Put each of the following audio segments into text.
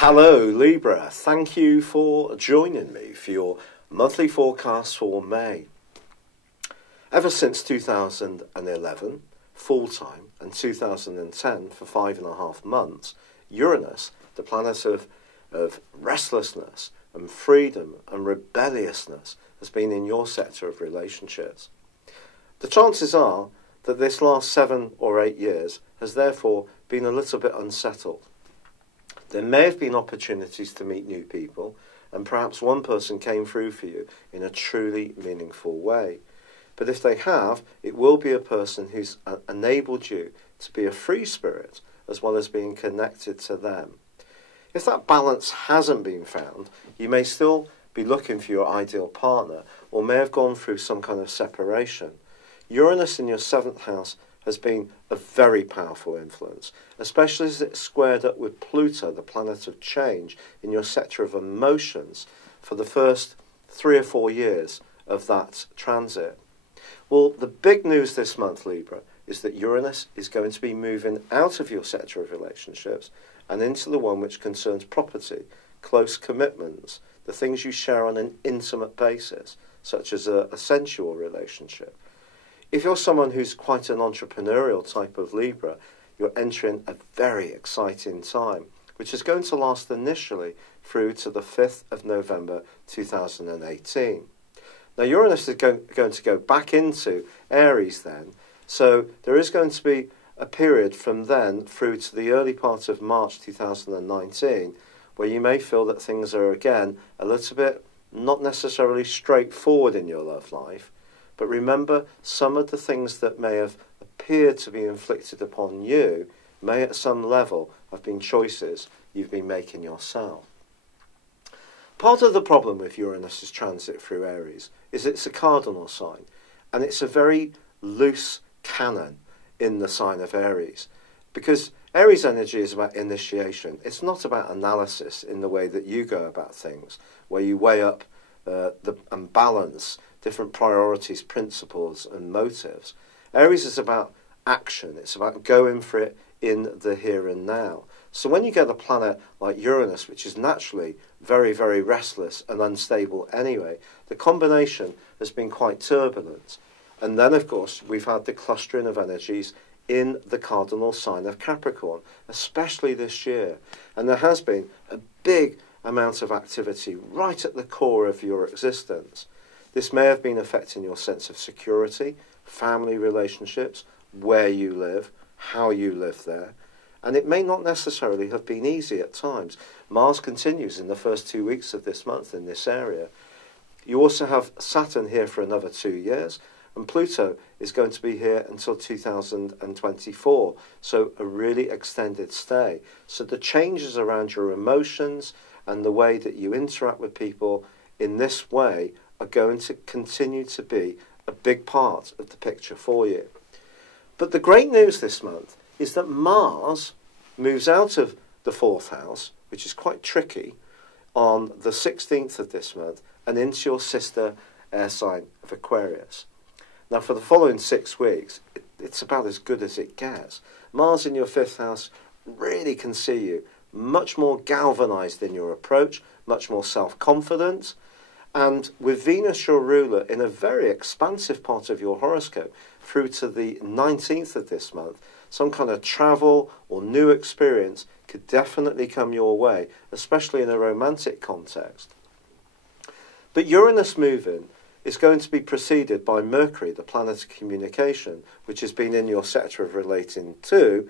Hello Libra, thank you for joining me for your monthly forecast for May. Ever since 2011, full-time, and 2010 for 5.5 months, Uranus, the planet of restlessness and freedom and rebelliousness, has been in your sector of relationships. The chances are that this last 7 or 8 years has therefore been a little bit unsettled. There may have been opportunities to meet new people, and perhaps one person came through for you in a truly meaningful way. But if they have, it will be a person who's enabled you to be a free spirit as well as being connected to them. If that balance hasn't been found, you may still be looking for your ideal partner or may have gone through some kind of separation. Uranus in your 7th house has been a very powerful influence, especially as it's squared up with Pluto, the planet of change, in your sector of emotions for the first 3 or 4 years of that transit. Well, the big news this month, Libra, is that Uranus is going to be moving out of your sector of relationships and into the one which concerns property, close commitments, the things you share on an intimate basis, such as a sensual relationship. If you're someone who's quite an entrepreneurial type of Libra, you're entering a very exciting time, which is going to last initially through to the 5th of November 2018. Now, Uranus is going to go back into Aries then, so there is going to be a period from then through to the early part of March 2019 where you may feel that things are again a little bit not necessarily straightforward in your love life. But remember, some of the things that may have appeared to be inflicted upon you may at some level have been choices you've been making yourself. Part of the problem with Uranus's transit through Aries is it's a cardinal sign, and it's a very loose canon in the sign of Aries. Because Aries energy is about initiation. It's not about analysis in the way that you go about things, where you weigh up and balance different priorities, principles and motives. Aries is about action. It's about going for it in the here and now. So when you get a planet like Uranus, which is naturally very, very restless and unstable anyway, the combination has been quite turbulent. And then, of course, we've had the clustering of energies in the cardinal sign of Capricorn, especially this year. And there has been a big amount of activity right at the core of your existence. This may have been affecting your sense of security, family relationships, where you live, how you live there, and it may not necessarily have been easy at times. Mars continues in the first 2 weeks of this month in this area. You also have Saturn here for another 2 years, and Pluto is going to be here until 2024, so a really extended stay. So the changes around your emotions and the way that you interact with people in this way are going to continue to be a big part of the picture for you. But the great news this month is that Mars moves out of the 4th house, which is quite tricky, on the 16th of this month and into your sister air sign of Aquarius. Now, for the following 6 weeks, it's about as good as it gets. Mars in your 5th house really can see you much more galvanized in your approach, much more self-confident, and with Venus, your ruler, in a very expansive part of your horoscope through to the 19th of this month, some kind of travel or new experience could definitely come your way, especially in a romantic context. But Uranus moving is going to be preceded by Mercury, the planet of communication, which has been in your sector of relating to,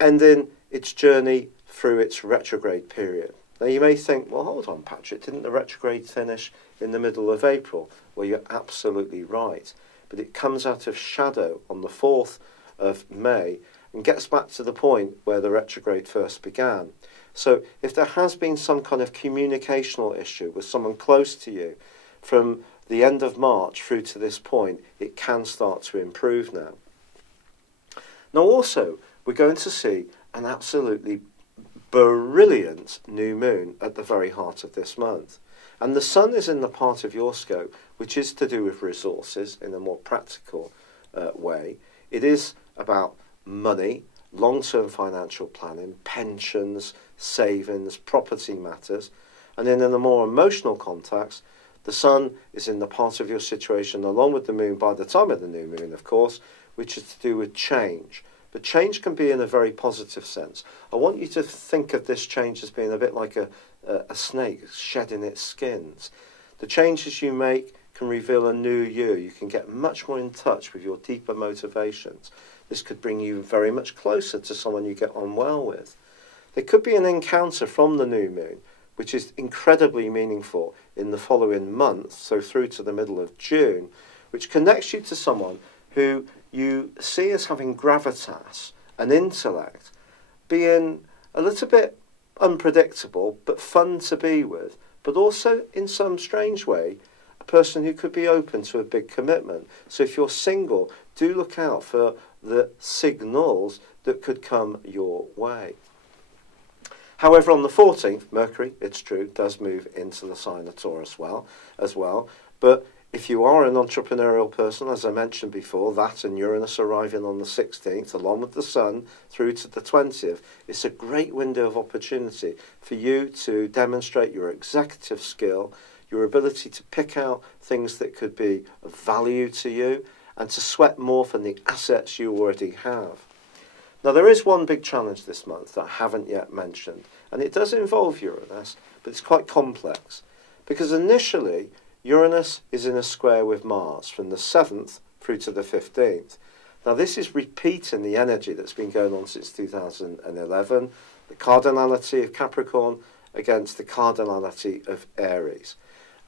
ending its journey through its retrograde period. Now you may think, well, hold on, Patrick, didn't the retrograde finish in the middle of April? Well, you're absolutely right. But it comes out of shadow on the 4th of May and gets back to the point where the retrograde first began. So if there has been some kind of communicational issue with someone close to you from the end of March through to this point, it can start to improve now. Now also, we're going to see an absolutely brilliant new moon at the very heart of this month. And the sun is in the part of your scope which is to do with resources in a more practical way. It is about money long-term financial planning, pensions, savings, property matters. And then in the more emotional context, the sun is in the part of your situation along with the moon by the time of the new moon, of course, which is to do with change. But change can be in a very positive sense. I want you to think of this change as being a bit like a snake shedding its skins. The changes you make can reveal a new you. You can get much more in touch with your deeper motivations. This could bring you very much closer to someone you get on well with. There could be an encounter from the new moon, which is incredibly meaningful in the following month, so through to the middle of June, which connects you to someone who you see as having gravitas and intellect, being a little bit unpredictable but fun to be with, but also in some strange way a person who could be open to a big commitment. So if you're single, do look out for the signals that could come your way. However, on the 14th, Mercury, it's true, does move into the sign of Taurus as well. But if you are an entrepreneurial person, as I mentioned before, that and Uranus arriving on the 16th, along with the Sun, through to the 20th, it's a great window of opportunity for you to demonstrate your executive skill, your ability to pick out things that could be of value to you, and to sweat more from the assets you already have. Now, there is one big challenge this month that I haven't yet mentioned, and it does involve Uranus, but it's quite complex, because initially Uranus is in a square with Mars from the 7th through to the 15th. Now, this is repeating the energy that's been going on since 2011, the cardinality of Capricorn against the cardinality of Aries.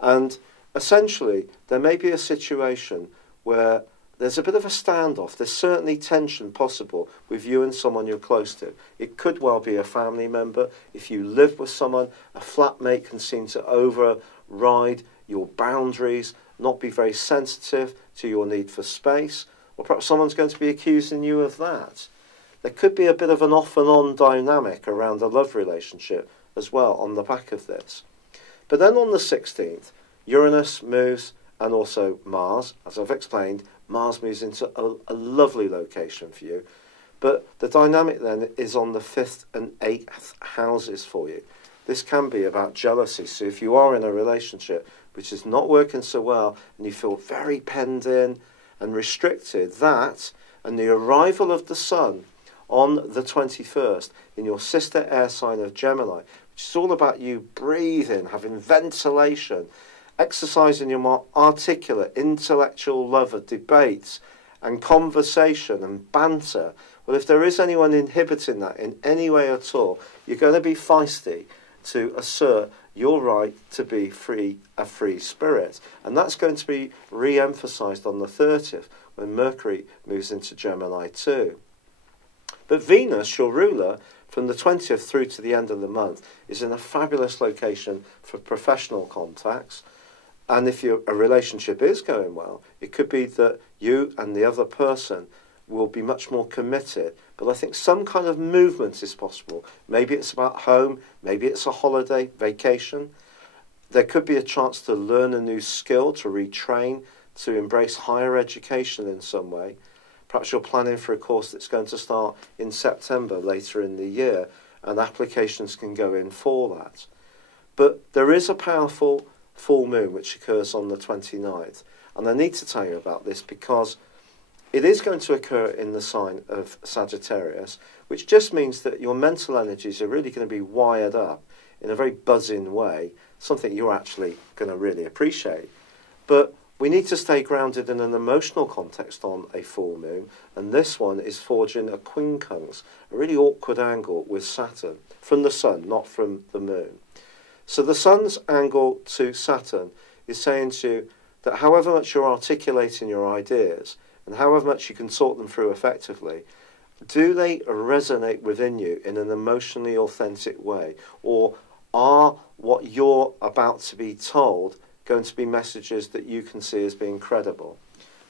And essentially, there may be a situation where there's a bit of a standoff. There's certainly tension possible with you and someone you're close to. It could well be a family member. If you live with someone, a flatmate can seem to override your boundaries, not be very sensitive to your need for space, or perhaps someone's going to be accusing you of that. There could be a bit of an off and on dynamic around a love relationship as well on the back of this. But then on the 16th, Uranus moves, and also Mars, as I've explained, Mars moves into a lovely location for you. But the dynamic then is on the 5th and 8th houses for you. This can be about jealousy. So if you are in a relationship which is not working so well and you feel very penned in and restricted, that and the arrival of the Sun on the 21st in your sister air sign of Gemini, which is all about you breathing, having ventilation, exercising your more articulate, intellectual love of debates and conversation and banter. Well, if there is anyone inhibiting that in any way at all, you're going to be feisty to assert your right to be a free spirit. And that's going to be re-emphasised on the 30th when Mercury moves into Gemini too. But Venus, your ruler, from the 20th through to the end of the month, is in a fabulous location for professional contacts. And if a relationship is going well, it could be that you and the other person will be much more committed. But I think some kind of movement is possible. Maybe it's about home, maybe it's a holiday, vacation. There could be a chance to learn a new skill, to retrain, to embrace higher education in some way. Perhaps you're planning for a course that's going to start in September later in the year, and applications can go in for that. But there is a powerful full moon which occurs on the 29th. And I need to tell you about this because it is going to occur in the sign of Sagittarius, which just means that your mental energies are really going to be wired up in a very buzzing way, something you're actually going to really appreciate. But we need to stay grounded in an emotional context on a full moon, and this one is forging a quincunx, a really awkward angle with Saturn, from the Sun, not from the Moon. So the Sun's angle to Saturn is saying to you that however much you're articulating your ideas and however much you can sort them through effectively, do they resonate within you in an emotionally authentic way? Or are what you're about to be told going to be messages that you can see as being credible?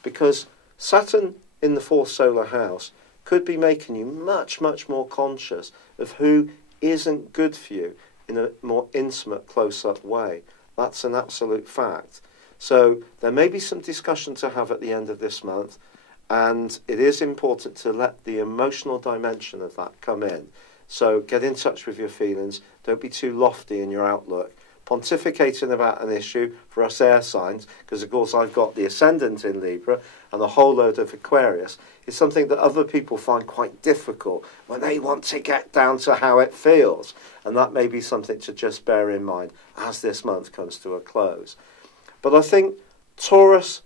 Because Saturn in the 4th solar house could be making you much, much more conscious of who isn't good for you in a more intimate, close-up way. That's an absolute fact. So there may be some discussion to have at the end of this month, And it is important to let the emotional dimension of that come in. So get in touch with your feelings. Don't be too lofty in your outlook. Pontificating about an issue for us air signs, because of course I've got the ascendant in Libra and a whole load of Aquarius, is something that other people find quite difficult when they want to get down to how it feels. And that may be something to just bear in mind as this month comes to a close. But I think Taurus,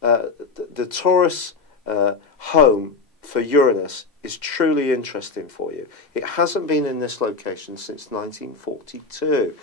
the Taurus home for Uranus is truly interesting for you. It hasn't been in this location since 1942.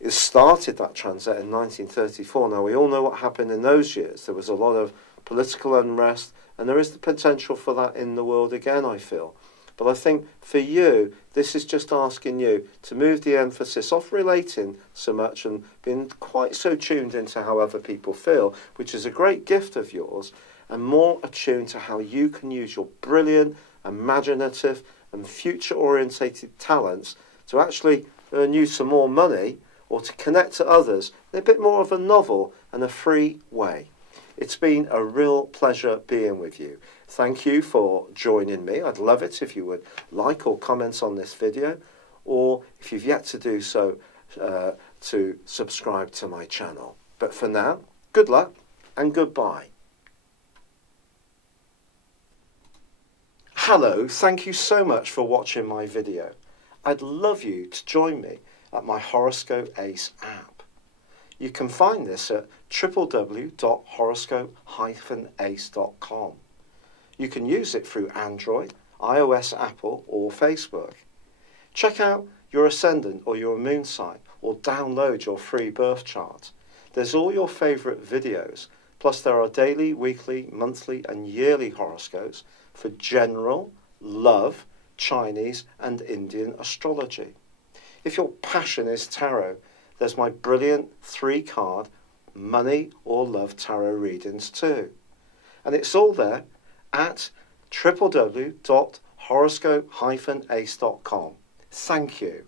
It started that transit in 1934. Now, we all know what happened in those years. There was a lot of political unrest, and there is the potential for that in the world again, I feel. But I think for you, this is just asking you to move the emphasis off relating so much and being quite so tuned into how other people feel, which is a great gift of yours, and more attuned to how you can use your brilliant, imaginative, and future-orientated talents to actually earn you some more money, or to connect to others in a bit more of a novel and a free way. It's been a real pleasure being with you. Thank you for joining me. I'd love it if you would like or comment on this video, or if you've yet to do so, to subscribe to my channel. But for now, good luck and goodbye. Hello, thank you so much for watching my video. I'd love you to join me at my Horoscope Ace app. You can find this at www.horoscope-ace.com. You can use it through Android, iOS, Apple, or Facebook. Check out your ascendant or your moon sign, or download your free birth chart. There's all your favourite videos, plus there are daily, weekly, monthly and yearly horoscopes for general, love, Chinese and Indian astrology. If your passion is tarot, there's my brilliant 3-card money or love tarot readings too. And it's all there at www.horoscope-ace.com. Thank you.